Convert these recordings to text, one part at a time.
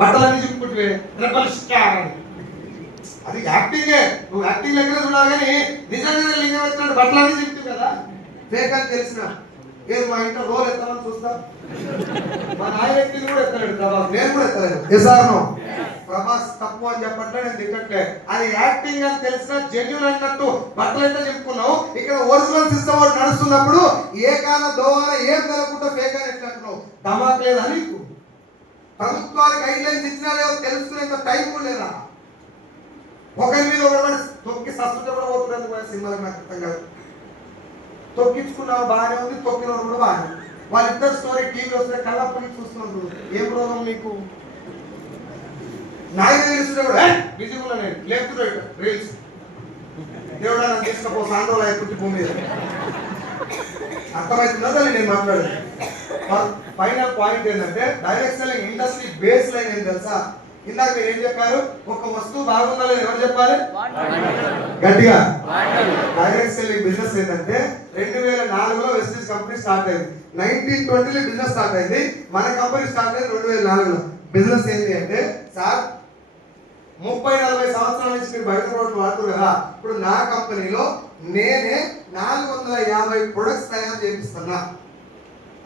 బట్టలన్నీ చెప్పుకుంటే rebel star అని. అది యాక్టింగే, నువ్వు యాక్టింగ్ లెక్కనే చూడాలి కానీ నిజంగానే లింగం వచ్చినట్టు బట్టలన్నీ చెప్తావు కదా, ఫేక్ అని తెలిసిన. ఏది మా ఇంట్లో రోల్ ఎత్తామని చూస్తా, మా నాయన ఎత్తిని కూడా ఎత్తలేడు ప్రభాస్, నేను కూడా ఎత్తలేను. ఎసార్నో ప్రభాస్ తప్పు అని చెప్పట్లే, నేను తిట్టట్లే. అది యాక్టింగ్ అని తెలిసిన జెన్యున్ అన్నట్టు బట్టలు అయితే చెప్పుకున్నావు. ఇక్కడ ఒరిజినల్ సిస్టమ్ ఒకటి నడుస్తున్నప్పుడు ఏ కాన దోవాన ఏం తెలకుండా ఫేక్ అని ఎట్లా అంటున్నావు? ధమాక్ లేదా నీకు? ప్రభుత్వానికి గైడ్ లైన్స్ ఇచ్చినా లేదో తెలుసుకునేంత టైం కూడా లేదా? ఒకరి మీద ఒకటి తొక్కి సస్తుంటే కూడా పోతున్నందుకు సినిమాలకు నాకు అర్థం కాదు. తొక్కించుకున్నావు బాగానే ఉంది, తొక్కినవాడు కూడా బాగానే. వాళ్ళిద్దరు స్టోరీ టీవీలో వస్తే కళ్ళప్పటికి చూస్తున్నారు. ఏం రోగం నీకు? నాయన తెలుస్తుంటే కూడా బిజీగా ఉన్నా నేను లేపుతున్నాడు రీల్స్. దేవుడా నన్ను తీసుకపో సాంద్రోళ ఎత్తుటి భూమి మీద. అర్థమవుతుందో తల్లి నేను మాట్లాడేది. ఫైనల్ పాయింట్ ఏంటంటే direct selling industry base line ఏం తెలుసా? ఇందాక మీరు ఏం చెప్పారు? ఒక వస్తువు బాగుందా లేదు ఎవరు చెప్పాలి గట్టిగా? డైరెక్ట్ సెల్లింగ్ బిజినెస్ ఏంటంటే 2004లో వెస్టీజ్ కంపెనీ స్టార్ట్ అయింది. 1920లో బిజినెస్ స్టార్ట్ అయింది. మన కంపెనీ స్టార్ట్ అయింది 2004లో. బిజినెస్ ఏంటి అంటే సార్ 30-40 సంవత్సరాల నుంచి మీరు బయట ప్రోడక్ట్ వాడుతున్నారు కదా, ఇప్పుడు నా కంపెనీలో నేనే 450 ప్రొడక్ట్స్ తయారు చేపిస్తున్నా.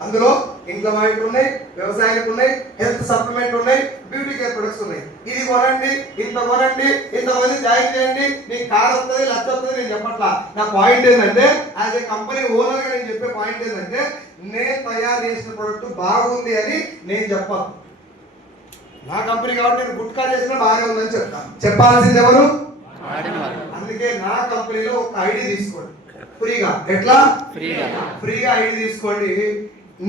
అందులో ఇంట్లో వాటికి ఉన్నాయి, వ్యవసాయానికి ఉన్నాయి, హెల్త్ సప్లిమెంట్ ఉన్నాయి, బ్యూటీ కేర్ ప్రొడక్ట్స్ ఉన్నాయి. ఇది కొనండి, ఇంత కొనండి, ఇంతమంది జాయిన్ చేయండి, నీకు కార్ వస్తుంది, లక్ష వస్తుంది నేను చెప్పట్లా. నా పాయింట్ ఏంటంటే యాజ్ ఏ కంపెనీ ఓనర్గా నేను చెప్పే పాయింట్ ఏంటంటే నేను తయారు చేసిన ప్రొడక్ట్ బాగుంది అని నేను చెప్పాను. నా కంపెనీ కాబట్టి నేను గుట్కా చేసినా బాగానే ఉందని చెప్తాను. చెప్పాల్సింది ఎవరు? అందుకే నా కంపెనీలో ఒక ఐడి తీసుకోండి ఫ్రీగా. ఎట్లా? ఫ్రీగా ఐడి తీసుకోండి.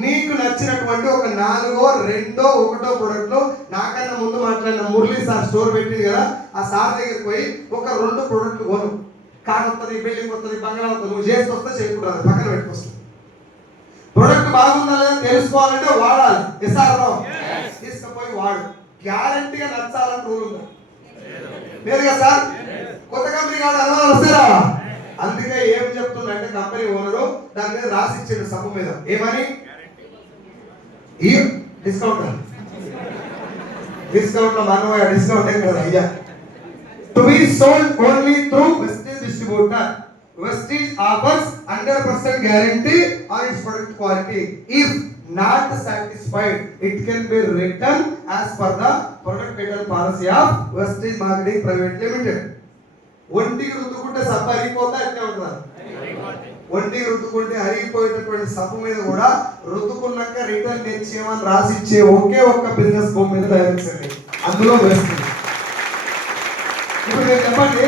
నీకు నచ్చినటువంటి ఒక 4, 2, 1 ప్రొడక్ట్ నాకన్నా ముందు మాట్లాడిన మురళి సార్ స్టోర్ పెట్టింది కదా, ఆ సార్ దగ్గరికి పోయి ఒక 2 ప్రొడక్ట్లు కొను. కార్ వస్తుంది, బిల్డింగ్ వస్తుంది, బంగ్లా వస్తుంది, నువ్వు చేసుకొస్తే చేయకూడదు, పక్కన పెట్టుకొస్తుంది. ప్రొడక్ట్ బాగుందా లేదా తెలుసుకోవాలంటే వాడాలి. ఎస్ఆర్ఓ తీసుకుపోయి వాడు. గ్యారంటీగా నచ్చాలని రూల్ ఉందా? లేదు కదా సార్? కొత్త కంపెనీ కాదు అనుమానం వస్తారా? అందుకే ఏం చెప్తుందంటే కంపెనీ ఓనరు దాని మీద రాసి ఇచ్చాడు సబ్బు మీద, ఏమని? ఈ డిస్కౌంట్ లో మనోయ డిస్కౌంట్ ఎక్కడ అయ్యా? To be sold only through Vestige distributor. Vestige offers 100% guarantee on it's product quality. If not satisfied it can be returned as per the product return policy of Vestige Marketing Private Limited. ఒంటికి రుద్దుకుంటే సబ్బు అరిగిపోతా అట్లే ఉంటారు. ఒంటికి రుద్దుకుంటే అరిగిపోయేటటువంటి సబ్బు మీద కూడా రుద్దుకున్నాక return తెచ్చేమని రాసిచ్చే ఒకే ఒక్క business భూమి మీద డైరెక్ట్ సెల్లింగ్, అందులో వేస్తుంది. ఇప్పుడు మీరు చెప్పండి,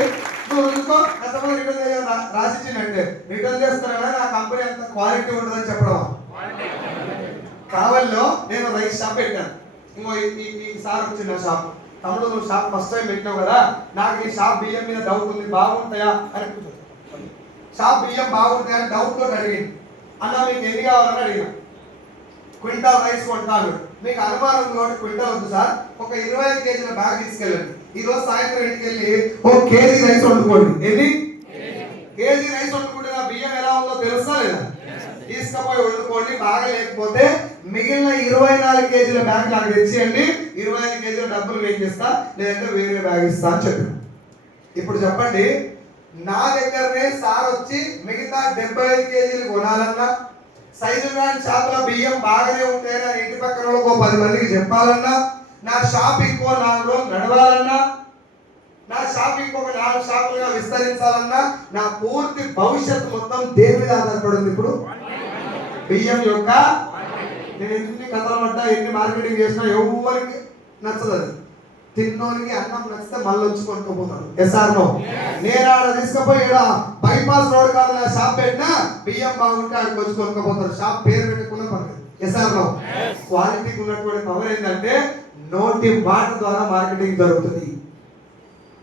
నువ్వు రుద్దుకో ఎంతమంది రిటర్న్ చేయాలని రాసిచ్చిందంటే రిటర్న్ చేస్తారా? నా కంపెనీ అంత క్వాలిటీ ఉంటుందని చెప్పడం. కావల్లో నేను రైస్ షాప్ పెట్టాను. ఇంకో ఈ సార్ వచ్చింది నా షాప్. తమ్ముడు నువ్వు షాప్ ఫస్ట్ టైం పెట్టినావు కదా, నాకు ఈ షాప్ బియ్యం మీద డౌట్ ఉంది, బాగుంటాయా అని. షాప్ బియ్యం బాగుంటాయా అని డౌట్ తోటి అడిగింది. అన్న మీకు ఎన్ని కావాలని అడిగిన. క్వింటాల్ రైస్ కొంటాను. మీకు అనుమానం కాబట్టి క్వింటాల్ వద్దు సార్, ఒక 25 కేజీల బ్యాగ్ తీసుకెళ్ళండి. ఈ రోజు సాయంత్రం ఇంటికి వెళ్ళి ఒక కేజీ రైస్ వండుకోండి. ఎన్ని కేజీ రైస్ వండుకుంటే నా బియ్యం ఎలా ఉందో తెలుసా లేదా? తీసుకపోయి వండుకోండి. బాగా లేకపోతే మిగిలిన 24 కేజీల బ్యాగ్ నాకు తెచ్చేయండి, 25 కేజీల డబ్బులు మీకు ఇస్తా, లేదంటే వేరే బ్యాగ్ ఇస్తా అని చెప్పాను. ఇప్పుడు చెప్పండి, నా దగ్గరనే సార్ వచ్చి మిగతా 75 కేజీలు కొనాలన్నా, సైజు బ్రాండ్ షాపుల బియ్యం బాగానే ఉంటాయని నా ఇంటి పక్కన ఒక 10 మందికి చెప్పాలన్నా, నా షాప్ ఇంకో 4 రోజులు నడవాలన్నా, నా షాప్ ఇంకొక 4 షాపులుగా విస్తరించాలన్నా, నా పూర్తి భవిష్యత్తు మొత్తం దేని మీద ఆధారపడింది? ఇప్పుడు బియ్యం యొక్క. నేను ఎన్ని కథలు పడ్డా, ఎన్ని మార్కెటింగ్ చేసినా ఎవరికి నచ్చదు. అది తిన్నోనికి అన్నం నచ్చితే మళ్ళీ వచ్చి కొనుక్కోపోతాడు. ఎస్ఆర్నో? నేను ఆడ తీసుకుపోయి ఇక్కడ బైపాస్ రోడ్ కాదు నా షాప్ పెట్టినా బియ్యం బాగుంటే ఆడికి వచ్చి కొనుక్కోపోతాడు. షాప్ పేరు పెట్టుకున్న పర్లేదు. ఎస్ఆర్నో? క్వాలిటీకి ఉన్నటువంటి పవర్ ఏంటంటే నోటి మాట ద్వారా మార్కెటింగ్ జరుగుతుంది.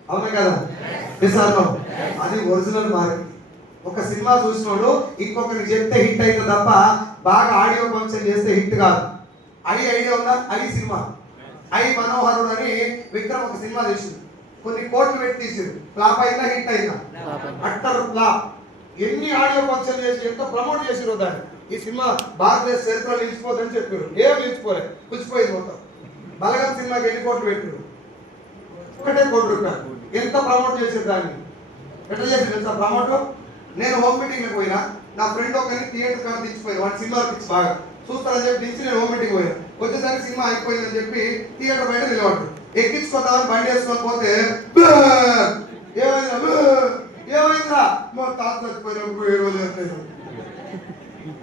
అవునా కదా? ఎస్ఆర్నో? అది ఒరిజినల్ మార్కెటింగ్. ఒక సినిమా చూసినోడు ఇంకొకరికి చెప్తే హిట్ అయితే తప్ప బాగా ఆడియో ఫంక్షన్ చేస్తే హిట్ కాదు. ఐడియా ఉందా? సినిమా మనోహరుడు అని విక్రమ్ ఒక సినిమా చేసిండు. కొన్ని కోట్లు పెట్టి తీసారు. ఫ్లాప్ అయినా హిట్ అయినా అట్టర్ ఫ్లాప్. ఎన్ని ఆడియో ఫంక్షన్ చేసి ఎంత ప్రమోట్ చేసిరో దాన్ని. ఈ సినిమా భారతదేశ చరిత్రలో నిలిచిపోతుందని చెప్పారు. ఏం నిలిచిపోలే, పుచ్చిపోయింది మొత్తం. బలగం సినిమాకి ఎన్ని కోట్లు పెట్టారు? 1 కోటి రూపాయలు. ఎంత ప్రమోట్ చేసేది దాన్ని? ఎట్లా చేసి తెలుసా ప్రమోట్? నేను హోమ్ మీటింగ్కి పోయినా, నా ఫ్రెండ్ ఒకరిని థియేటర్ కాడ దించిపోయినా, వాడి సినిమా పిచ్చి బాగా చూస్తారని చెప్పి దించి నేను హోమ్ మీటింగ్ పోయినా. వచ్చేసరికి సినిమా అయిపోయిందని చెప్పి థియేటర్ బయట నిలబడ్డాడు. ఎక్కించుకోదామని బండి వేసుకొని పోతే ఏమైందా మా తాత చచ్చిపోయినప్పుడు 7 రోజులు వెళ్తాను.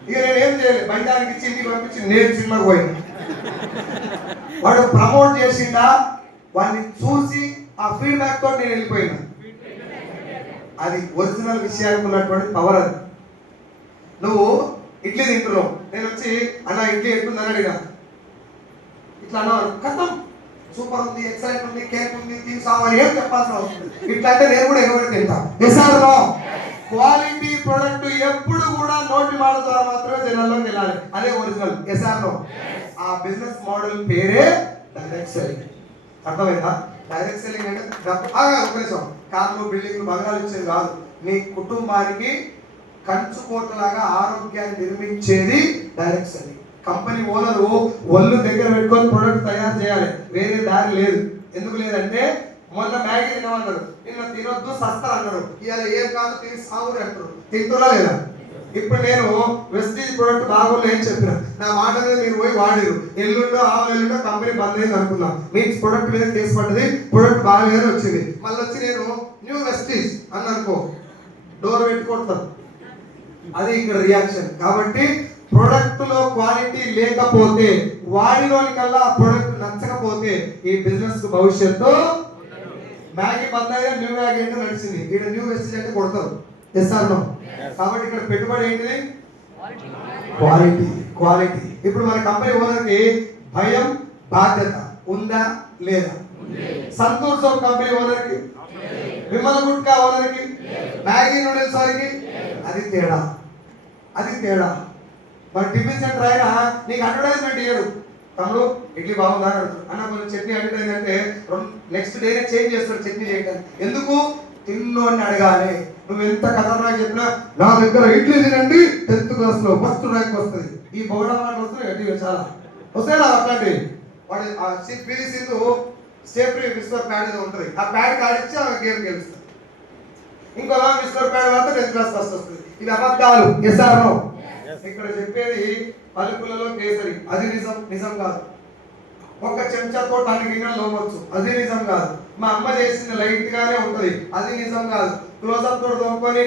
ఇక నేను ఏం చేయలేదు, బండి దానికి ఇచ్చి ఇంటికి పంపించి నేను సినిమాకి పోయినా. వాడు ప్రమోట్ చేసిండా, వాడిని చూసి ఆ ఫీడ్బ్యాక్ తోటి నేను వెళ్ళిపోయినా. అది ఒరిజినల్ విషయానికి ఉన్నటువంటి పవర్. అది నువ్వు ఇడ్లీ తింటున్నావు, నేను వచ్చి అన్న ఇడ్లీ ఎట్టుందని అడిగా, ఇట్లా అన్నావు కథం సూపర్ ఉంది, ఎక్సలెంట్ ఉంది, కేక్ ఉంది, తిని సామాన్ ఏం చెప్పాల్సిన అవసరం. ఇట్లా అంటే నేను కూడా ఎగబడి తింటా. నిజాల్లో క్వాలిటీ ప్రొడక్ట్ ఎప్పుడు కూడా నోటి మాట ద్వారా మాత్రమే జనాల్లోకి వెళ్ళాలి. అదే ఒరిజినల్. ఎస్ఆర్లో ఆ బిజినెస్ మోడల్ పేరే డైరెక్ట్ సెల్లింగ్. అర్థమైందా? డైరెక్ట్ సెల్లింగ్ అంటే ఒక నిమిషం, కార్లు బిల్డింగ్లు బంగాళాలు ఇచ్చేది కాదు, నీ కుటుంబానికి కంచుకోటలాగా ఆరోగ్యాన్ని నిర్మించేది డైరెక్ట్ సెల్లింగ్. కంపెనీ ఓనరు ఒళ్ళు దగ్గర పెట్టుకొని ప్రొడక్ట్ తయారు చేయాలి, వేరే దారి లేదు. ఎందుకు లేదంటే మొన్న మ్యాగీ తినమన్నారు, నిన్న తినొద్దు సస్తా అన్నారు, ఇవాళ ఏం కాదు తిని సాగురు అంటారు. తింటున్నా లేదా? ఇప్పుడు నేను వెస్టీజ్ ప్రొడక్ట్ బాగోలేదు ఏం చెప్పిన, నా మాట మీద మీరు పోయి వాడిరు, ఎల్లుండో ఎల్లుండో కంపెనీ బంద్ అయింది అనుకున్నాం, మీకు ప్రొడక్ట్ మీద కేసు పడ్డది, ప్రొడక్ట్ బాగాలేదని వచ్చింది, మళ్ళీ వచ్చి నేను న్యూ వెస్టీజ్ అని అనుకో, డోర్ పెట్టుకుంటాను. అది ఇక్కడ రియాక్షన్. కాబట్టి ప్రొడక్ట్ లో క్వాలిటీ లేకపోతే, వాడిలోని కల్లా ప్రొడక్ట్ నచ్చకపోతే ఈ బిజినెస్ కు భవిష్యత్తు. మ్యాగీ బంద్ అయినా న్యూ మ్యాగీ అంటే నడిచింది, ఇక్కడ న్యూ వెస్టీజ్ అంటే కొడతారు. ఎస్ఆర్లో. కాబట్టి ఇక్కడ పెట్టుబడి ఏంటిది? క్వాలిటీ. క్వాలిటీ. ఇప్పుడు మన కంపెనీ ఓనర్కి భయం బాధ్యత ఉందా లేదా? సంతూర్ సోప్ కంపెనీ ఓనర్కి, విమల్ గుట్కా ఓనర్కి, మ్యాగీ నూడిల్స్ వారికి అది తేడా. అది తేడా. మన టిఫిన్ సెంటర్ అయినా నీకు అడ్వర్టైజ్మెంట్ ఇయ్యడు, తమ్ముడు ఇడ్లీ బాగుందా అన్న కొంచెం చట్నీ అడ్వర్టైజ్ అంటే నెక్స్ట్ డేనే చేంజ్ చేస్తాడు చట్నీ చేయడానికి. ఎందుకు? తిన్నోడిని అడగాలి. నువ్వు ఎంత ఖతర్నాక్ చెప్పినా నా దగ్గర ఇడ్లీ తినండి 10th క్లాస్ లో ఫస్ట్ ర్యాంక్ వస్తుంది, ఈ బోర్డా మాట వస్తున్నాయి చాలా వస్తాయి అట్లాంటివి. వాడు పివి సింధు సేఫ్రీ విస్కర్ ప్యాడ్ ఏదో ఉంటుంది, ఆ ప్యాడ్ ఆడిచ్చి ఆ గేమ్ గెలుస్తుంది. ఇంకో విస్కర్ ప్యాడ్ వాడితే 10th క్లాస్ ఫస్ట్ వస్తుంది. ఇవి అబద్ధాలు. ఎస్ఆర్ఓ ఇక్కడ చెప్పేది పలుకులలో కేసరి, అది నిజం. నిజం కాదు. ఒక్క చెంచాతో అన్ని గిన్నెలు లోమొచ్చు, అది నిజం కాదు. మా అమ్మ చేసిన లైట్ గానే ఉంటది, అది నిజం కాదు. క్లోజప్ తోడు తోముకొని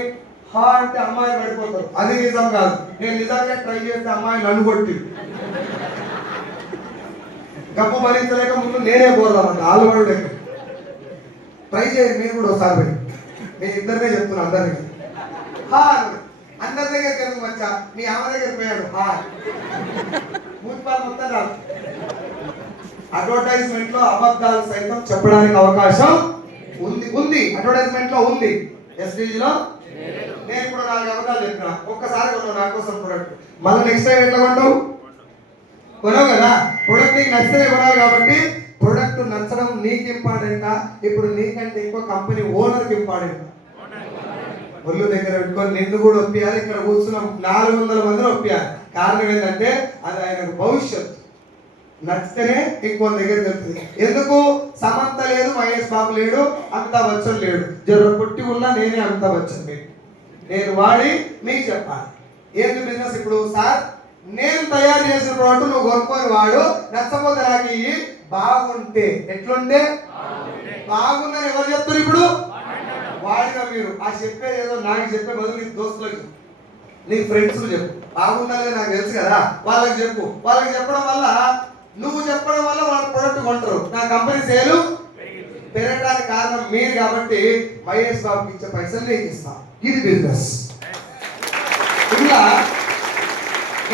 హా అంటే అమ్మాయి పడిపోతారు, అది నిజం కాదు. నేను నిజంగా ట్రై చేస్తే అమ్మాయి నన్ను కొట్టి గప్పు భరించలేక ముందు నేనే పోదామంట ఆలుగడు. ట్రై చేయండి మీరు కూడా ఒకసారి. నేను ఇద్దరినే చెప్తున్నా అందరికి. హా అందరి దగ్గరికి ఎందుకు వచ్చా, మీ అమ్మ దగ్గరికి పోయాడు హా మూతిపాలు మొత్తం రాదు. అడ్వర్టైజ్మెంట్ లో అబద్ధాలు సైతం చెప్పడానికి అవకాశం ఉంది. ఉంది అడ్వర్టైజ్మెంట్ లో ఉంది. ఎస్టీజీ లో నేను ఇప్పుడు 4 అబద్ధాలు చెప్పినా, ఒక్కసారి కొన్నావు నా కోసం ప్రొడక్ట్, మళ్ళీ నెక్స్ట్ టైం ఎట్లా కొంటావు? కొనవు కదా. ప్రొడక్ట్ నీకు నచ్చితే కొనాలి. కాబట్టి ప్రొడక్ట్ నచ్చడం నీకు ఇంపార్టెంటా, ఇప్పుడు నీకంటే ఇంకో కంపెనీ ఓనర్కి ఇంపార్టెంట్? ఒళ్ళు దగ్గర పెట్టుకొని నిన్ను కూడా ఒప్పియాలి. ఇక్కడ కూర్చున్నాం 400 మందిని ఒప్పియాలి. కారణం ఏంటంటే అది ఆయనకు భవిష్యత్తు. నచ్చితేనే ఇంకో దగ్గరికి వెళ్తుంది. ఎందుకు? సమంత లేదు, మహేష్ బాబు లేడు, అమితాబ్ బచ్చన్ లేడు, జర పుట్టి ఉన్నా నేనే అమితాబ్ బచ్చన్. నేను వాడి మీకు చెప్పాలి ఏంటి బిజినెస్. ఇప్పుడు సార్ నేను తయారు చేసిన ప్రోడక్ట్ నువ్వు కొనుక్కొని వాడు, నచ్చపోతే నాకు ఇవి బాగుంటే ఎట్లుంటే బాగుందని ఎవరు చెప్తారు? ఇప్పుడు వాడిగా మీరు ఆ చెప్పేది ఏదో నాకు చెప్పే బదులు నీ దోస్తులకు, నీ ఫ్రెండ్స్ చెప్పు. బాగుందని నాకు తెలుసు కదా, వాళ్ళకి చెప్పు. వాళ్ళకి చెప్పడం వల్ల, నువ్వు చెప్పడం వల్ల వాళ్ళ ప్రొడక్ట్ కొంటారు, నా కంపెనీ సేలు పెరగడానికి కారణం మీరు. కాబట్టి మహేష్ బాబుకి ఇచ్చే పైసలు నేను ఇస్తాను. ఇది బిజినెస్.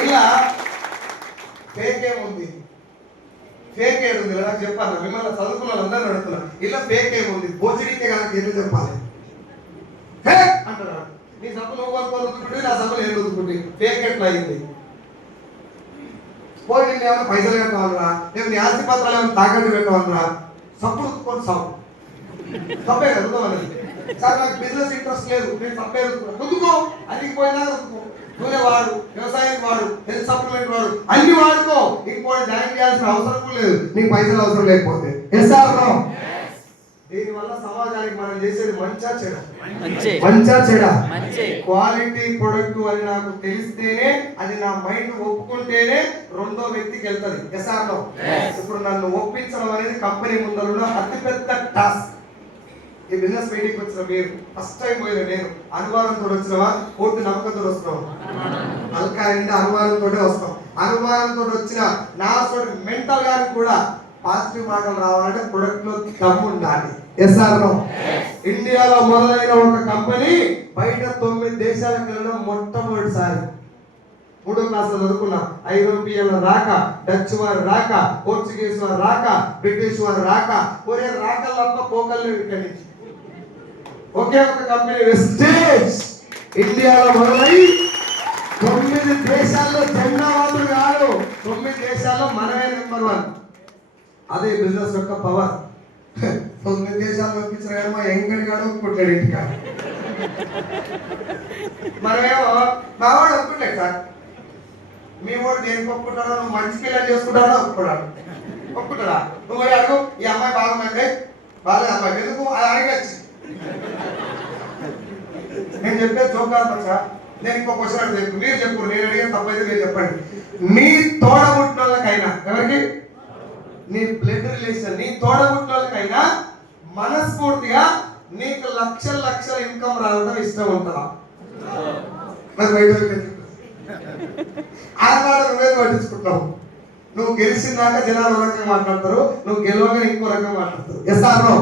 ఇలా ఫేక్ ఏముంది? ఫేక్ ఏముంది నాకు చెప్పాలి. మిమ్మల్ని చదువుకున్న వాళ్ళందరూ అడుగుతున్నా, ఇలా ఫేక్ ఏముంది? భోజనీకే కానీ ఎందుకు చెప్పాలి? ఫేక్ అంటున్నాడు. నీ సభలు వదులుకుంటే నా సభలు ఏం వదులుకుంటే ఫేక్ ఎట్లా అయింది? పోయి నేను ఏమైనా పైసలు పెట్టవాలరా, నేను నీ ఆస్తి పత్రాలు ఏమైనా తాకట్టు పెట్టవాలరా, సప్పుడు కొన్ని సాగు తప్పే కదా. సార్ నాకు బిజినెస్ ఇంట్రెస్ట్ లేదు, నేను సప్లై రుద్దుకో, అన్నికి పోయినా రుద్దుకో, నూనె వాడు, వ్యవసాయానికి వాడు, హెల్త్ సప్లిమెంట్ వాడు, అన్ని వాడుకో, ఇంకోటి జాయిన్ చేయాల్సిన అవసరం కూడా లేదు నీకు పైసలు అవసరం లేకపోతే. Yes or no? దీని వల్ల సమాజానికి మనం చేసేది మంచా చెడా? మంచా చెడా? క్వాలిటీ ప్రొడక్ట్ అని నాకు తెలిస్తేనే, అది నా మైండ్ ఒప్పుకుంటేనే రెండో వ్యక్తికి వెళ్తుంది. Yes or no? ఇప్పుడు నన్ను ఒప్పించడం అనేది కంపెనీ ముందర అతిపెద్ద టాస్క్. ఈ బిజినెస్ మీటింగ్ వచ్చిన మీరు ఫస్ట్ టైం పోయిన నేను అనుమానంతో వచ్చినవా, పూర్తి నమ్మకంతో వస్తున్నావా? అల్కా అంటే అనుమానంతో వస్తాం. అనుమానంతో వచ్చిన నా తోటి మెంటల్ గారికి కూడా పాజిటివ్ మాటలు రావాలంటే ప్రొడక్ట్ లో దమ్ము ఉండాలి. Yes or no? ఇండియాలో మొదలైన ఒక కంపెనీ బయట 9 దేశాలకు వెళ్ళడం మొట్టమొదటిసారి. 3వ క్లాసులో చదువుకున్నాం. ఐరోపియన్ల రాక, డచ్ వారు రాక, పోర్చుగీస్ వారు రాక, బ్రిటిష్ వారు రాక, కొరియన్ రాకలు తప్ప పోకలు ఇక్కడి నుంచి ఒకే ఒక కంపెనీ వెస్టేజ్ ఇండియాలో మొదలై 9 దేశాల్లో జెండా వాదులు కాదు, 9 దేశాల్లో మనమే నెంబర్ 1. అదే బిజినెస్ యొక్క పవర్. 9 దేశాలు పంపించిన మా ఎంగడి కాడు ఒప్పుకుంటాడు ఇంటికాడు. మనమేమో మా వాడు ఒప్పుకుంటాడు సార్, మీ వాడు దేనికి ఒప్పుకుంటాడో, నువ్వు మంచి పిల్లలు చేసుకుంటాడో ఒప్పుకుంటాడా? నువ్వు అడుగు, ఈ అమ్మాయి బాగుందంటే బాగాలేదు అమ్మాయి ఎందుకు అది అడగచ్చు. నేను చెప్పేది జోకాలి సార్. నేను ఇంకో క్వశ్చన్ అడుగుతాను, మీరు చెప్పు, నేను అడిగిన తప్పైతే మీరు చెప్పండి. మీ తోడబుట్టినోళ్ళకైనా, ఎవరికి? నీ బ్లడ్ రిలేషన్, నీ తోడబుట్టినోళ్ళకైనా మనస్ఫూర్తిగా నీకు లక్షల ఇన్కమ్ రావడం ఇష్టం ఉంటుందా? మరి బయట ఆనాడు నువ్వే పట్టించుకుంటావు. నువ్వు గెలిచిందాక జనాలు ఒక రకంగా మాట్లాడతారు, నువ్వు గెలవగా ఇంకో రకంగా మాట్లాడతారు. Yes or no?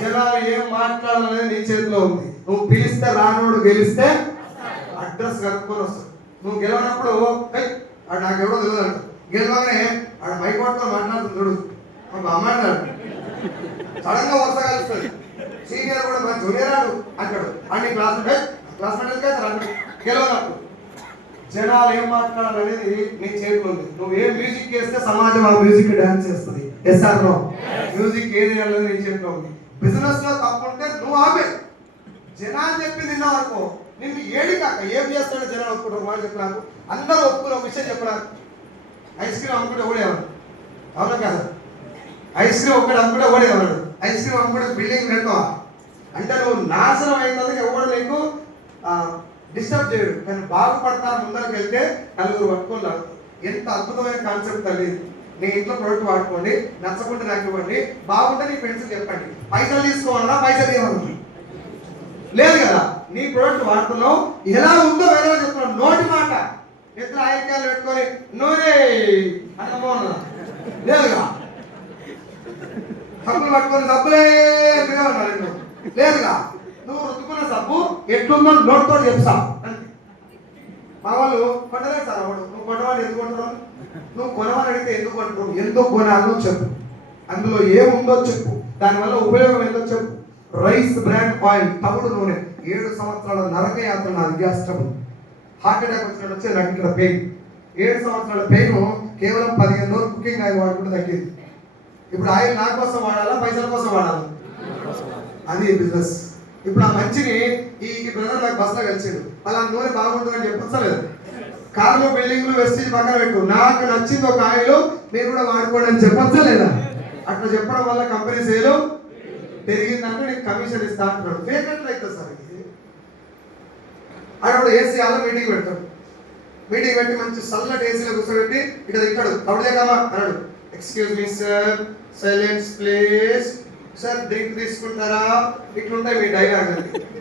జనాలు ఏం మాట్లాడాలనేది నీ చేతిలో ఉంది. నువ్వు పిలిస్తే రానోడు గెలిస్తే అడ్రస్ కనుక్కొని వస్తాడు. నువ్వు గెలవనప్పుడు ఆడు నాకు ఎవడో తెలియదు అంట, గెలవగానే ఆడు మైక్ పట్టుకొని మాట్లాడుతుంది చూడు, మాట్లాడు సడన్ గా వరుస కలుస్తుంది. సీనియర్ కూడా మన జూనియర్ ఆడు అంటాడు, అని క్లాస్మేట్ అంటాడు. గెలవనప్పుడు జనాలు ఏం మాట్లాడాలనేది నీ చేతిలో ఉంది. నువ్వు ఏ మ్యూజిక్ చేస్తే సమాజం ఆ మ్యూజిక్ డాన్స్ చేస్తుంది. Yes or no? మ్యూజిక్ ఏది అనేది నీ చేతిలో ఉంది. బిజినెస్ లో తప్పుంటే నువ్వు ఆమె జనాలు చెప్పి తిన్నావు అనుకో, నిన్ను ఏడి కాక ఏం చేస్తాడో జనాలు ఒప్పుకుంటారు. మాట చెప్పినారు, అందరూ ఒప్పుకునే ఒక విషయం చెప్పినారు, ఐస్ క్రీమ్ అమ్ముకుంటే ఓడేవాడు. అవునా కదా? ఐస్ క్రీమ్ ఒక్కటి అమ్ముకుంటే ఓడేవాడు. ఐస్ క్రీమ్ అమ్ముకుంటే బిల్డింగ్ కట్టుకోవా అంటే నువ్వు నాశనం అవుతుంది. ఎవడు నీకు డిస్టర్బ్ చేయడు, కానీ బాగుపడతారు. ముందరికి వెళ్తే నలుగురు పట్టుకొని లాగుతారు. ఎంత అద్భుతమైన కాన్సెప్ట్ అది. నీ ఇంట్లో ప్రొడక్ట్ వాడుకోండి, నచ్చకుంటే నాకు ఇవ్వండి, బాగుంటే నీ ఫ్రెండ్స్ చెప్పండి. పైసలు తీసుకోవాలన్నా పైసలు ఇవ్వాలి లేదు కదా? నీ ప్రొడక్ట్ వాడుతున్నావు, ఎలా ఉందో వేరే చెప్తున్నావు. నోటి మాట ఎత్తున ఆయకాయలు పెట్టుకొని నూనె అన్నమోన్నా లేదుగా, సబ్బులు పట్టుకొని సబ్బులే ఉన్నారు లేదుగా. నువ్వు రుద్దుకున్న సబ్బు ఎట్లుందో నోటితో చెప్తావు. మా వాళ్ళు కొనలేదు సార్. అప్పుడు నువ్వు కొనవాళ్ళు ఎందుకు కొంటున్నావు? నువ్వు కొనవాళ్ళు అడిగితే ఎందుకు కొంటున్నావు, ఎందుకు కొనాలో చెప్పు, అందులో ఏముందో చెప్పు, దానివల్ల ఉపయోగం ఏందో చెప్పు. రైస్ బ్రాండ్ ఆయిల్, తవుడు నూనె, 7 సంవత్సరాల నరక యాత్ర నాది. గ్యాస్ ట్రబుల్, హార్ట్ అటాక్ వచ్చినట్టు వచ్చే నాకు ఇక్కడ పెయిన్. 7 సంవత్సరాల పెయిన్ కేవలం 15 రోజులు కుకింగ్ ఆయిల్ వాడుకుంటే తగ్గింది. ఇప్పుడు ఆయిల్ నా కోసం వాడాలా, పైసల కోసం వాడాలా? అది బిజినెస్. ఇప్పుడు ఆ మంచిని ఈ బ్రదర్ నాకు బస్సులో కలిసాడు, అలా నూనె బాగుంటుందని చెప్పలేదు. కార్లు, బిల్డింగ్లు, వెస్టేజ్ పక్కన పెట్టు, నాకు నచ్చింది ఒక ఆయిల్ మీరు కూడా వాడుకోండి అని చెప్పచ్చా లేదా? అట్లా చెప్పడం వల్ల కంపెనీ సేలు పెరిగిందంటే నీకు కమిషన్ ఇస్తా అంటున్నాడు. ఫేక్ ఎట్లా అవుతుంది సార్? అక్కడ ఏసీ అలా మీటింగ్ పెడతాడు. మీటింగ్ పెట్టి మంచి చల్లటి ఏసీలో కూర్చోబెట్టి ఇక్కడ తింటాడు, అప్పుడే కామా అన్నాడు. Excuse me sir, silence please, sir drink తీసుకుంటారా? ఇట్లుంటాయి మీ డైలాగ్.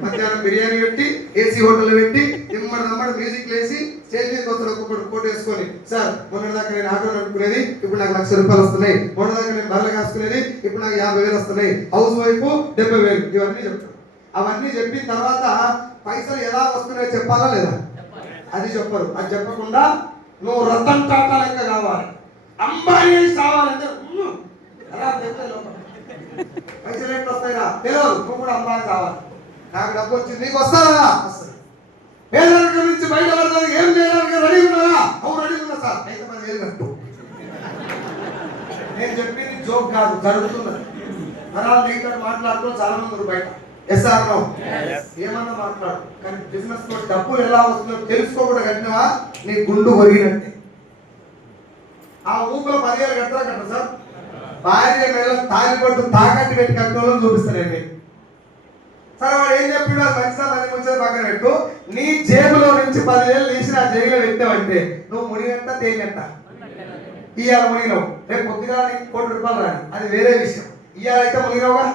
మధ్యాహ్నం బిర్యానీ పెట్టి, ఏసీ హోటల్ పెట్టి, నిమ్మడి మ్యూజిక్ వేసి స్టేజ్ మీద వస్తారు. ఒక్కొక్కటి కోట్ వేసుకొని, సార్ మొన్నటిదాకా నేను ఆటో నడుపుకునేది, ఇప్పుడు నాకు 1,00,000 రూపాయలు వస్తున్నాయి. మొన్నదాకా నేను బర్రెలు కాసుకునేది, ఇప్పుడు నాకు 50,000 వస్తున్నాయి. House wife 70,000. ఇవన్నీ చెప్తారు. అవన్నీ చెప్పిన తర్వాత పైసలు ఎలా వస్తున్నాయో చెప్పాలా లేదా? అది చెప్పరు. అది చెప్పకుండా నువ్వు రతన్ టాటా లెక్క కావాలి, అంబానీ కావాలంటే ఎలా చెప్తే పైసలు ఎట్లా వస్తాయిరా తెలియదు. నువ్వు కూడా అంబానీ కావాలి. నాకు డబ్బు వచ్చింది, నీకు వస్తారా? వస్తుంది. పేదరికం నుంచి బయటపడడానికి ఏం చేయడానికి రెడీ ఉన్నారా? అవును రెడీ ఉన్నా సార్. అయితే 10,000 కట్టు. నేను చెప్పింది జోక్ కాదు, జరుగుతున్నది. మరాలు నీతో మాట్లాడుతూ చాలా మంది బయట ఎస్ ఆర్ నో? ఏమన్నా మాట్లాడు, కానీ బిజినెస్ లో డబ్బులు ఎలా వస్తుందో తెలుసుకోకుండా కట్టినవా నీ గుండు ఒరిగినట్టే. ఆ ఊపులో 10,000 కట్టరా కట్ట సార్? భార్య మీద తాలిపట్టు తాకట్టు పెట్టి కట్టిన చూపిస్తానండి. సరే వాడు ఏం చెప్పాడు, అది మంచిదా మంది ముంచేది పక్కన పెట్టు. నీ జేబులో నుంచి 10,000 తీసి నా జేబులో పెట్టావంటే నువ్వు మునిగంట తేలిగంట. ఇవాళ మునిగినావు, రేపు కొద్దిగా నీకు ₹1,00,00,000 రాని, అది వేరే విషయం. ఇవాళ అయితే మునిగినావుగా,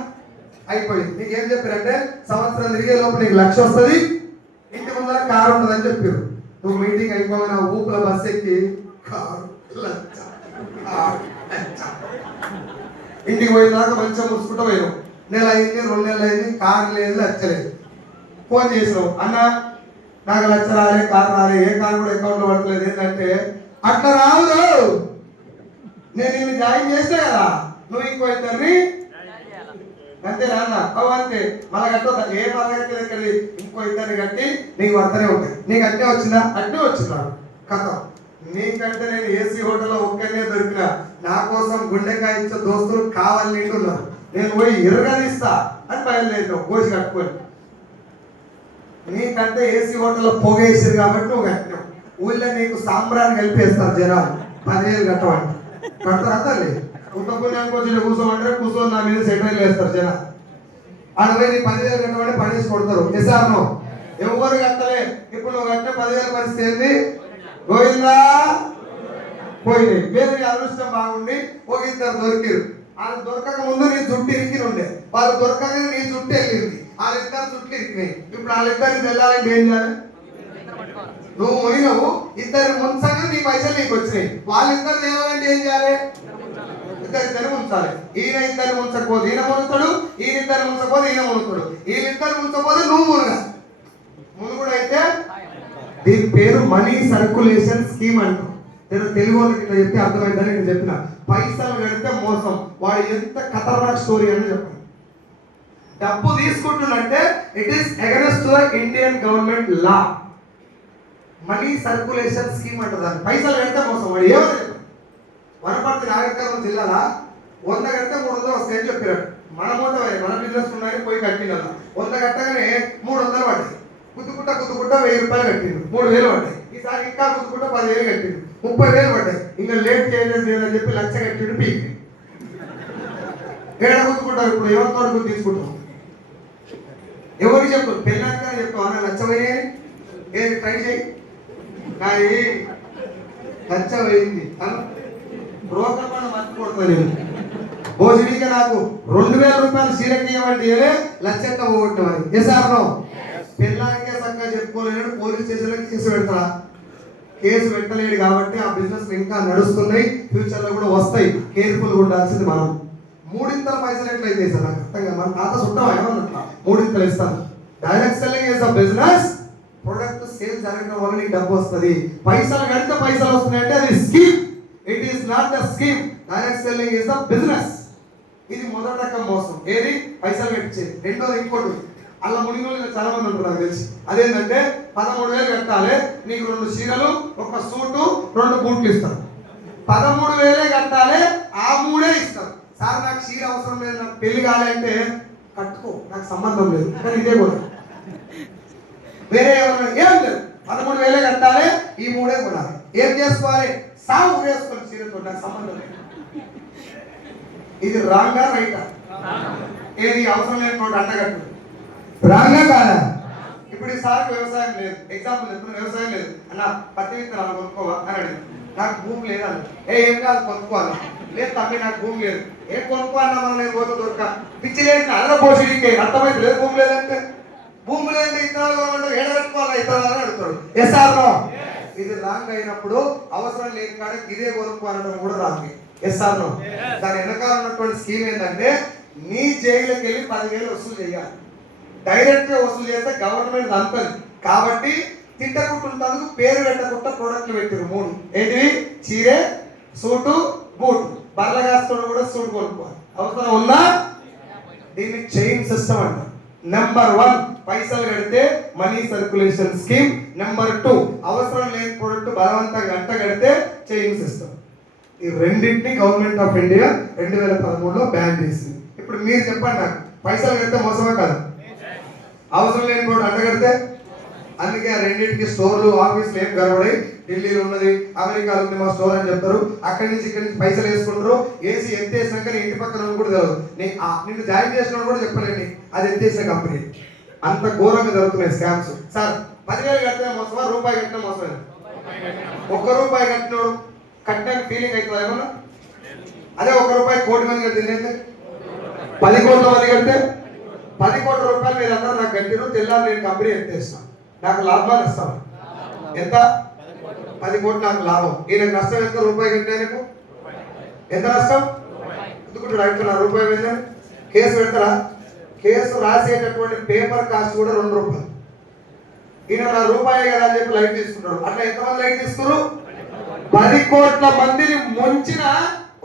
అయిపోయింది. నీకు ఏం చెప్పారంటే సంవత్సరం తిరిగే లోపు నీకు 1,00,000 వస్తుంది, ఇంటి ముందర కారు ఉంటుంది అని చెప్పారు. నువ్వు మీటింగ్ అయిపోయిన ఊపుల బస్ ఎక్కి కారు ఇంటికి పోయినాక మంచిగా ముసుకుంటూ పోయినావు. నెల అయింది, 2 నెలలు అయింది, కారు లేదు, లచ్చలేదు. ఫోన్ చేసినావు, అన్న నాకు లచ్చ రాలే, కారు రాలే, ఏ కారు కూడా అకౌంట్లో పడతలేదు. ఏంటంటే అట్లా రాదు, నేను నిన్ను జాయిన్ చేస్తే కదా నువ్వు ఇంకో ఇద్దరిని అంతే నాన్న అంతే మళ్ళీ కట్టొద్దా, ఏ మళ్ళీ కట్టేది ఇంకో ఇద్దరిని కట్టి నీకు వస్తూనే ఉంటాయి. నీకు అట్టే వచ్చిందా? అట్టే వచ్చిందా కథ. నీకంటే నేను ఏసీ హోటల్లో ఒక్కనే దొరికినా, నా కోసం గుండెకాయ ఇచ్చే దోస్తులు కావాలి నిండున్నారు. నేను పోయి ఇరగదీస్తా అని బయలుదేరావు గోసి కట్టుకొని. నీకంటే ఏసీ హోటల్లో పొగేసారు కాబట్టి నువ్వు కట్టినావు. ఊళ్ళో నీకు సాంబ్రాన్ని కలిపేస్తారు జనాలు, 10,000 కట్టమంటే కడతారా తల్లి? పుణ్యానికి వచ్చి కూర్చోమంటే కూర్చొని నా మీద సెటైర్లు వేస్తారు జనాలు. ఆడపోయి నీ 10,000 కట్టమంటే పడేసి కొడతారు. ఎసార్నో ఎవరు కట్టలే. ఇప్పుడు నువ్వు కట్టిన 10,000 పరిస్థితి ఏంది? గోవిందా పోయినాయి. లేదు నీ అదృష్టం బాగుండి ఒక ఇద్దరు దొరికిరు. వాళ్ళు దొరకక ముందు నీ జుట్టు ఇరికి ఉండే, వాళ్ళు దొరకక నీ జుట్టు వెళ్ళింది, వాళ్ళిద్దరు జుట్లు ఇరికినాయి. ఇప్పుడు వాళ్ళిద్దరికి వెళ్ళాలంటే ఏం చేయాలి? నువ్వు పోయినావు, ఇద్దరు ముంచగా నీ పైసలు నీకు వచ్చినాయి. వాళ్ళిద్దరు తేవాలంటే ఏం చేయాలి? ఇద్దరు ముంచాలి. ఈయన ఇద్దరు ముంచకపోతే ఈయన మునుతాడు, ఈయన ఇద్దరు ముంచకపోతే ఈయన మునుతాడు, వీళ్ళిద్దరు ముంచకపోతే నువ్వు మునుగా. మునుగుడు అయితే దీని పేరు మనీ సర్క్యులేషన్ స్కీమ్ అంటారు. నేను తెలుగు వాళ్ళకి ఇట్లా చెప్తే అర్థమైందని నేను చెప్పిన. పైసలు కడితే మోసం, వాడు ఎంత ఖతర్నాక్ స్టోరీ అని చెప్పాను. డబ్బు తీసుకుంటున్నట్టే it is against the Indian government law. Money circulation scheme అంటారు. పైసలు కడితే మోసం. వాడు ఏమని వనపర్తి నాగరికర్ణం జిల్లాలో 100 కడితే 300 వస్తాయని చెప్పారు. మన మూట మన బిజినెస్ ఉన్నాయని పోయి కట్టిన 100 కట్టగానే 300 పడ్డాయి. కుద్దుకుంటా 1000 రూపాయలు కట్టిండు, 3000 పడ్డాయి. ఈసారి ఇంకా కుద్దుకుంటా 10,000 కట్టిండు, 30,000 పడ్డాయి. ఇంకా లేట్ చేంజెస్ లేదని చెప్పి 1,00,000 కట్టిండు. పీక్ ఏడా కుద్దుకుంటారు. ఇప్పుడు ఎవరితో తీసుకుంటాం? ఎవరికి చెప్పు? పెళ్ళాక చెప్తావు అన్న 1,00,000 ఏది ట్రై చేయి. కానీ 1,00,000 బ్రోకర్ పని మర్చిపోతాను నేను. భోజనీకి నాకు 2,000 రూపాయలు సీరకి ఇవ్వండి, 1,00,000 పోగొట్టమని. ఎసార్నో? పెళ్ళానికే చక్కగా చెప్పుకోలేడు, పోలీస్ స్టేషన్లో కేసు పెడతారా? కేసు పెట్టలేడు కాబట్టి ఆ బిజినెస్ ఇంకా నడుస్తున్నాయి, ఫ్యూచర్ లో కూడా వస్తాయి. కేర్ఫుల్ గా ఉండాల్సింది మనం. 3 పైసలు ఎట్లయితే సార్ నాకు అర్థం కాదు. మన తాత చుట్టాం ఏమన్నట్లా 3 ఇస్తాను. Direct selling is the business. Product sale జరగడం వల్ల నీకు డబ్బు వస్తుంది. పైసలు కడితే పైసలు వస్తున్నాయి అంటే అది scheme. It is not the scheme. Direct selling is the business. ఇది మొదటి రకం మోసం. ఏది? పైసలు కట్టించేది. రెండోది ఇంకోటి, అలా మునిగోళ్ళు చాలా మంది ఉంటారు నాకు తెలిసి. అదేంటంటే 13,000 కట్టాలి, నీకు 2 చీరలు, 1 సూటు, 2 బూట్లు ఇస్తారు. 13,000 కట్టాలి, ఆ 3 ఇస్తారు. సార్ నాకు చీర అవసరం లేదు, నాకు పెళ్లి కావాలంటే కట్టుకో, నాకు సంబంధం లేదు. కానీ ఇదే కూడా వేరే ఎవరైనా ఏం లేదు. 13,000 కట్టాలి, ఈ 3 కొనాలి. ఏం చేసుకోవాలి? సాగు వేసుకొని చీరతో నాకు సంబంధం లేదు. ఇది రాంగా రైటా? ఏది అవసరం లేనటువంటి అంటగట్టు రాంగా కాదా? ఇప్పుడు ఈ సార్కి వ్యవసాయం లేదు, ఎగ్జాంపుల్ చెప్తున్నా, వ్యవసాయం లేదు అన్న, పత్తి విత్తనాలు కొనుక్కోవా అని అడిగింది. నాకు భూమి లేదన్న. ఏం కాదు కొనుక్కోవాలి. లేదు తమ్మి నాకు భూమి లేదు. ఏం కొనుక్కోవాలన్నా మనం నేను పోతే దొరక పిచ్చి లేదు అదన పోషడికే అర్థమైతే లేదు. భూమి లేదంటే భూమి లేదంటే ఇత్తనాలు కొనమంటే ఏడ పెట్టుకోవాలా ఇత్తనాలు అని అడుగుతాడు. ఎస్ఆర్నో? ఇది రాంగ్ అయినప్పుడు అవసరం లేని కాడే ఇదే కొనుక్కోవాలడం కూడా రాంగ్. ఎస్ఆర్నో? దాని వెనకాల ఉన్నటువంటి స్కీమ్ ఏంటంటే నీ జైలుకి వెళ్ళి 10,000 వసూలు చేయాలి. డైరెక్ట్ గా వసూలు చేస్తే గవర్నమెంట్ అంతది కాబట్టి తిట్టకుంటుంటందుకు పేరు పెట్టకుండా ప్రోడక్ట్లు పెట్టారు 3. ఏంటివి? చీరే, సూటు, బూట్. బర్లగాస్తోడు కూడా సూట్ కొనుక్కోవాలి. అవసరం ఉందా? దీన్ని చైన్ సిస్టమ్ అంటారు. నెంబర్ 1 పైసలు కడితే మనీ సర్క్యులేషన్ స్కీమ్. నెంబర్ 2 అవసరం లేని ప్రోడక్ట్ బలవంతంగా గంట కడితే చైన్ సిస్టమ్. ఈ రెండింటిని గవర్నమెంట్ ఆఫ్ ఇండియా 2013లో బ్యాన్ చేసింది. ఇప్పుడు మీరు చెప్పండి నాకు, పైసలు కడితే మోసమే కాదు? అవసరం లేని కూడా అంటగడితే అందుకే ఆ రెండింటికి స్టోర్లు ఆఫీసులు ఏం గడబడి ఢిల్లీలో ఉన్నది, అమెరికాలో ఉంది మా స్టోర్ అని చెప్తారు. అక్కడి నుంచి ఇక్కడి నుంచి పైసలు వేసుకుంటారు. ఏసీ ఎత్తేసినాక నీ ఇంటి పక్కన కూడా తెలియదు. నిన్ను జాయిన్ చేసిన కూడా చెప్పలేండి అది ఎత్తేసిన కంపెనీ. అంత ఘోరంగా జరుగుతున్నాయి స్కామ్స్. సార్ 10,000 కట్టిన మోసమా, రూపాయి కట్టిన మోసమే? ₹1 కట్టినోడు కట్టిన ఫీలింగ్ అవుతుంది ఏమన్నా? అదే ₹1 కోటి మంది కట్టింది, 10 కోట్ల మంది కడితే 10 కోట్ల రూపాయలు మీరు అందరూ నాకు కట్టిరు, తెల్లారు నేను కంపెనీ ఎత్తేస్తాను, నాకు లాభాలు ఇస్తాను. ఎంత? 10 కోట్లు నాకు లాభం. ఈయనకు నష్టం ఎంత? రూపాయి కట్టినందుకు ఎంత నష్టం? ఎందుకుంటాడు అంటున్నా రూపాయి మీద కేసు పెడతారా? కేసు రాసేటటువంటి పేపర్ కాస్ట్ కూడా ₹2. ఈయన నా రూపాయి కదా అని చెప్పి లైట్ తీసుకుంటాడు. అట్లా ఎంతమంది లైట్ తీసుకున్నారు? 10 కోట్ల మందిని ముంచిన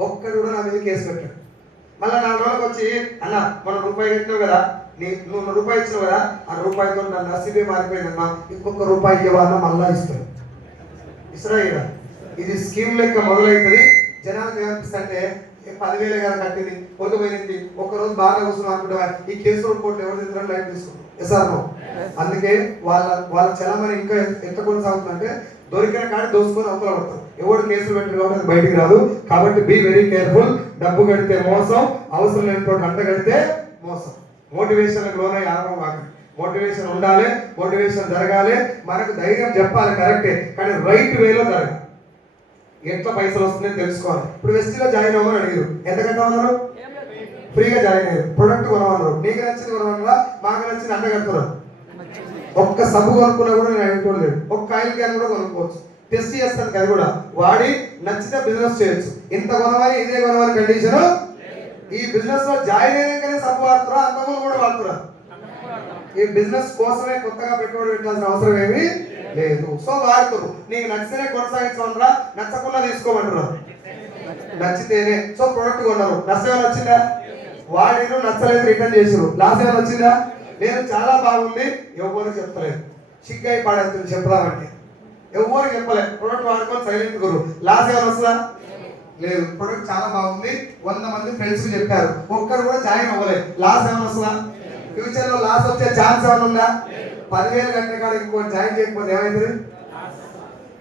ఒక్కడు కూడా నా మీద కేసు పెట్టాడు. మళ్ళీ 4 రోజులకు వచ్చి అన్న మనం రూపాయి కట్టినావు కదా, నువ్వు ₹1 ఇచ్చినావు కదా, ఆ రూపాయితో నా నసీబే మారిపోయిందమ్మా, ఇంకొక రూపాయి ఇవ్వాలన్నా మళ్ళా ఇస్తాడు. ఇస్రాయిల్ ఇది స్కీమ్ లెక్క మొదలవుతుంది. జనాలకు ఏమనిపిస్తుంటే 10,000 కదా కట్టింది, పోయింది, ఒక్కరోజు బాగా కూర్చున్నాం అనుకుంటా, ఈ కేసు కోర్టులు ఎవరు తింటారని లైట్ తీసుకుంటాం. ఎస్ఆర్నో. అందుకే వాళ్ళ చలమని ఇంకా ఎంత కొనసాగుతుందంటే దొరికిన కాడి దోసుకొని అవతల పడతారు. ఎవరు కేసులు పెట్టరు కాబట్టి అది బయటికి రాదు. కాబట్టి బీ వెరీ కేర్ఫుల్. డబ్బు కడితే మోసం, అవసరం లేనితోటి అంట కడితే మోసం. మోటివేషన్ లోనై ఆగం కాకండి. మోటివేషన్ ఉండాలి, మోటివేషన్ జరగాలి, మనకు ధైర్యం చెప్పాలి కరెక్టే, కానీ రైట్ వేలో జరగాలి. ఎట్లా పైసలు వస్తున్నాయో తెలుసుకోవాలి. ఇప్పుడు వెస్టీలో జాయిన్ అవ్వమని అడిగారు, ఎంత కట్టమన్నారు? ఫ్రీగా జాయిన్ అయ్యారు. ప్రొడక్ట్ కొనమన్నారు, నీకు నచ్చింది కొనమన్నారా, మాకు నచ్చింది అంట కడుతున్నారు. ఒక్క సబ్బు కొనుక్కున్నా కూడా నేను అడుగుకోలేదు, ఒక్క ఆయిల్ క్యాన్ కూడా కొనుక్కోవచ్చు. టెస్ట్ చేస్తాను అది కూడా వాడి నచ్చితే బిజినెస్ చేయొచ్చు. ఇంత కొనమని ఇదే కొనమని కండిషన్. ఈ బిజినెస్ లో జాయిన్ అయ్యాకనే సబ్బు వాడుతురా, అంతకుముందు కూడా వాడుతురా. ఈ బిజినెస్ కోసమే కొత్తగా పెట్టుబడి పెట్టాల్సిన అవసరం ఏమీ లేదు. సో వాడుతురు. నీకు నచ్చితేనే కొనసాగించమన్నారా, నచ్చకుండా తీసుకోమంటారు. నచ్చితేనే. సో ప్రొడక్ట్ కొన్నారు, నష్టం ఏమైనా వచ్చిందా? వాడిను నచ్చలేదు, రిటర్న్ చేసారు, లాస్ ఏమైనా వచ్చిందా? నేను చాలా బాగుంది, ఎవరు చెప్పలేదు. సిగ్గాయి పాడేస్తుంది చెప్పదామంటే, ఎవరు చెప్పలేదు. ప్రొడక్ట్ వాడుకొని సైలెంట్ గురు, లాస్ ఏమైనా వస్తుందా? లేదు. ప్రొడక్ట్ చాలా బాగుంది, 100 మంది ఫ్రెండ్స్ చెప్పారు, ఒక్కరు కూడా జాయిన్ అవ్వలేదు, లాస్ ఏమైనా వస్తుందా? ఫ్యూచర్ లో లాస్ వచ్చే ఛాన్స్ ఏమైనా ఉందా? 10,000 గంటల కాడ ఇంకోటి జాయిన్ చేయకపోతే ఏమైతుంది?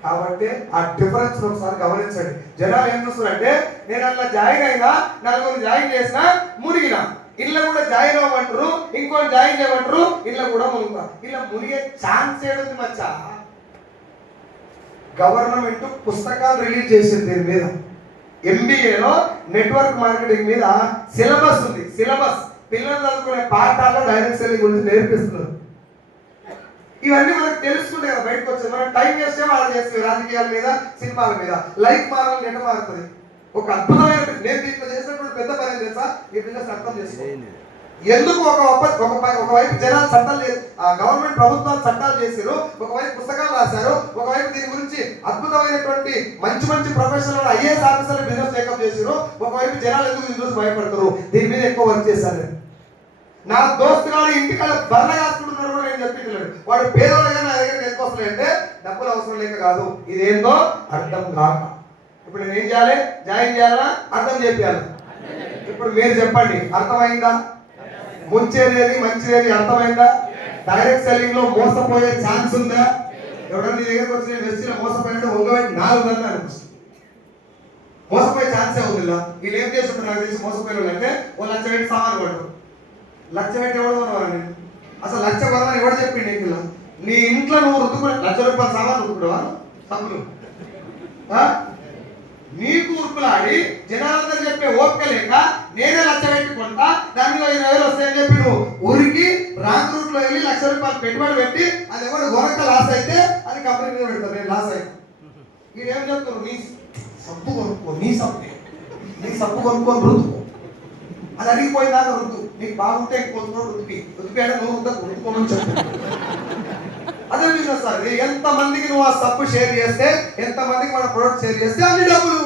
కాబట్టి ఆ డిఫరెన్స్ ఒకసారి గమనించండి. జనాలు ఏం చూస్తున్నారంటే నేను అట్లా జాయిన్ అయినా, 4 జాయిన్ చేసినా, మునిగినా, ఇళ్ళ కూడా జాయిన్ అవ్వమంటారు, ఇంకోటి జాయిన్ చేయమంటారు, ఇళ్ళ కూడా మునుగుతా. ఇలా మునిగే ఛాన్స్ ఏడుంది మచ్చా? గవర్నమెంట్ పుస్తకాలు రిలీజ్ చేసింది దీని మీద. MBAలో నెట్వర్క్ మార్కెటింగ్ మీద సిలబస్ ఉంది. సిలబస్ పిల్లలు చదువుకునే పాఠాల్లో డైరెక్ట్ సెల్లింగ్ గురించి నేర్పిస్తున్నారు. ఇవన్నీ మనకు తెలుసుకుంటే కదా బయటకు వచ్చేది. మనం టైం వేస్తే వాళ్ళు చేస్తుంది రాజకీయాల మీద, సినిమాల మీద. లైఫ్ మారాలని ఎట్లా మారుతుంది? ఒక అద్భుతమైన నేను దీంట్లో చేసినటువంటి పెద్ద పని తెలుసా? ఈ బిజినెస్ అర్థం చేసుకోండి. ఎందుకు ఒకవైపు జనాలు చట్టాలు, గవర్నమెంట్ ప్రభుత్వాలు చట్టాలు చేశారు, ఒకవైపు పుస్తకాలు రాశారు, ఒకవైపు దీని గురించి అద్భుతమైనటువంటి మంచి మంచి ప్రొఫెషనల్ IAS ఆఫీసర్లు బిజినెస్ మేకప్ చేశారు, ఒకవైపు జనాలు ఎందుకు దీని చూసి భయపడతారు? దీని మీద ఎక్కువ వర్క్ చేశారు. నా దోస్తు గారు ఇంటికాడ బర్ర కాసుకుంటున్నాడు కూడా నేను చెప్పించలేడు. వాడు పేదవాళ్ళగా నా దగ్గర ఎక్కువ వస్తున్నాయంటే డబ్బులు అవసరం లేక కాదు, ఇదేందో అర్థం కాక. ఇప్పుడు నేను ఏం చేయాలి? జాయిన్ చేయాలా, అర్థం చేయాలి? ఇప్పుడు మీరు చెప్పండి, అర్థమైందా? ముంచేదేది మంచిదేది అర్థమైందా? డైరెక్ట్ సెల్లింగ్ లో మోసపోయే ఛాన్స్ ఉందా? ఎవడన్నా నీ దగ్గరకు వచ్చి నేను వెస్టీలో మోసపోయినట్టు ఒకవైపు 4 గంటలు అనిపిస్తుంది. మోసపోయే ఛాన్సే ఉంది. వీళ్ళు ఏం చేస్తుంటారు నాకు తెలిసి మోసపోయిన వాళ్ళు అంటే, ఓ 1,00,000 పెట్టి సామాన్ పడరు. 1,00,000 పెట్టి ఎవడు కొనవాలి? నేను అసలు 1,00,000 కొనమని ఎవడు చెప్పింది? నీకు నీ ఇంట్లో నువ్వు రుద్దుకునే ₹1,00,000 సామాన్ రుద్దుకున్నావా? సబ్బులు నీకు ఉరుకులాడి జనాలందరూ చెప్పే ఓపిక లేక నేనే 1,00,000 పెట్టి కొంటా, దాని మీద 20,000 వస్తాయని చెప్పి నువ్వు ఊరికి రాంగ్ రూట్ లో వెళ్ళి ₹1,00,000 పెట్టుబడి పెట్టి అది ఎవరు గొరక లాస్ అయితే అది కంపెనీ మీద పెడతారు. నేను లాస్ అయితే వీడేం చెప్తారు? నీ సబ్బు కొనుక్కో, నీ సబ్బు కొనుక్కొని రుద్దుకో, అది అడిగిపోయిందాక రుద్దు, నీకు బాగుంటే ఇంకొంచెం రుద్దుపేట నువ్వు రుద్దుకోమని చెప్తాను. అదే బిజినెస్ సార్. ఎంత మందికి నువ్వు ఆ సబ్బు షేర్ చేస్తే, ఎంత మందికి మన ప్రొడక్ట్ షేర్ చేస్తే అన్ని డబ్బులు.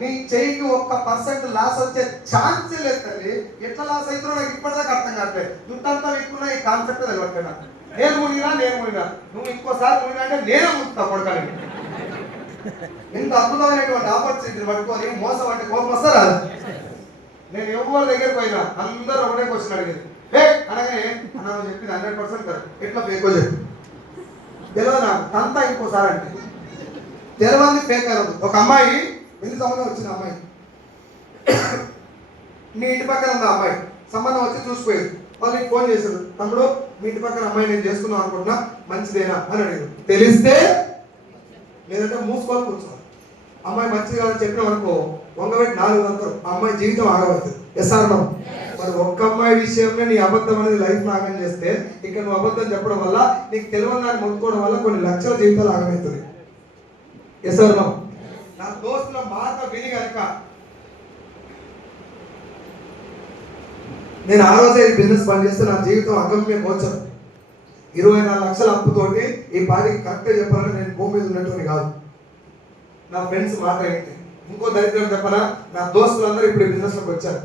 నీ చెయ్యికి 1% లాస్ వచ్చే ఛాన్సే లేదు తల్లి. ఎట్లా లాస్ అవుతుందో నాకు ఇప్పటిదాకా అర్థం కావట్లేదు. దుట్టంతా ఎక్కువ ఈ కాన్సెప్ట్ తెలియట్లేదు. నేను మునిగినా నువ్వు ఇంకోసారి మునిగా అంటే నేనే మునుగుతా కొడకాలి. ఇంత అద్భుతమైనటువంటి ఆపర్చునిటీని పట్టుకొని మోసం అంటే కోపం వస్తారా? నేను ఎవరి దగ్గరికి పోయినా అందరూ ఒకటే క్వశ్చన్ అడిగేది, ఫేక్ అనగానే అన్న నువ్వు చెప్పింది 100% కరెక్ట్. ఎట్లా ఫేకో చెప్పు. తెలియదు నాకు తంతా ఇంకోసారి అంటే తెలియదు ఫేక్ అనదు. ఒక అమ్మాయి పెళ్లి సంబంధం వచ్చిన అమ్మాయి మీ ఇంటి పక్కన ఉన్న అమ్మాయి సంబంధం వచ్చి చూసిపోయింది. వాళ్ళు నీకు ఫోన్ చేశారు, తమ్ముడు మీ ఇంటి పక్కన అమ్మాయి నేను చేసుకుందాం అనుకుంటున్నా మంచిదేనా అని అడిగారు. తెలిస్తే లేదంటే మూసుకొని కూర్చోవాలి. అమ్మాయి మంచిది కాదని చెప్పినాం అనుకో వంగబెట్టి 4 అంటారు, ఆ అమ్మాయి జీవితం ఆగబడుతుంది. Yes or no? మరి ఒక్క అమ్మాయి విషయంలో నీ అబద్ధం అనేది లైఫ్ నాగం చేస్తే ఇక్కడ నువ్వు అబద్ధం చెప్పడం వల్ల నీకు తెలియని దాన్ని మొత్తుకోవడం వల్ల కొన్ని లక్షల జీవితాలు ఆగమవుతుంది. Yes or no? నా దోస్తుల మాట విని కనుక నేను ఆ రోజే ఈ బిజినెస్ పని చేస్తే నా జీవితం అగమ్య గోచరం. 24 లక్షల అప్పుతోటి ఈ పాటికి కరెక్ట్గా చెప్పాలని నేను భూమి మీద ఉన్నటువంటి కాదు. నా ఫ్రెండ్స్ మాట ఏంటి ఇంకో దరిద్రం చెప్పనా, నా దోస్తులందరూ ఇప్పుడు బిజినెస్లోకి వచ్చారు.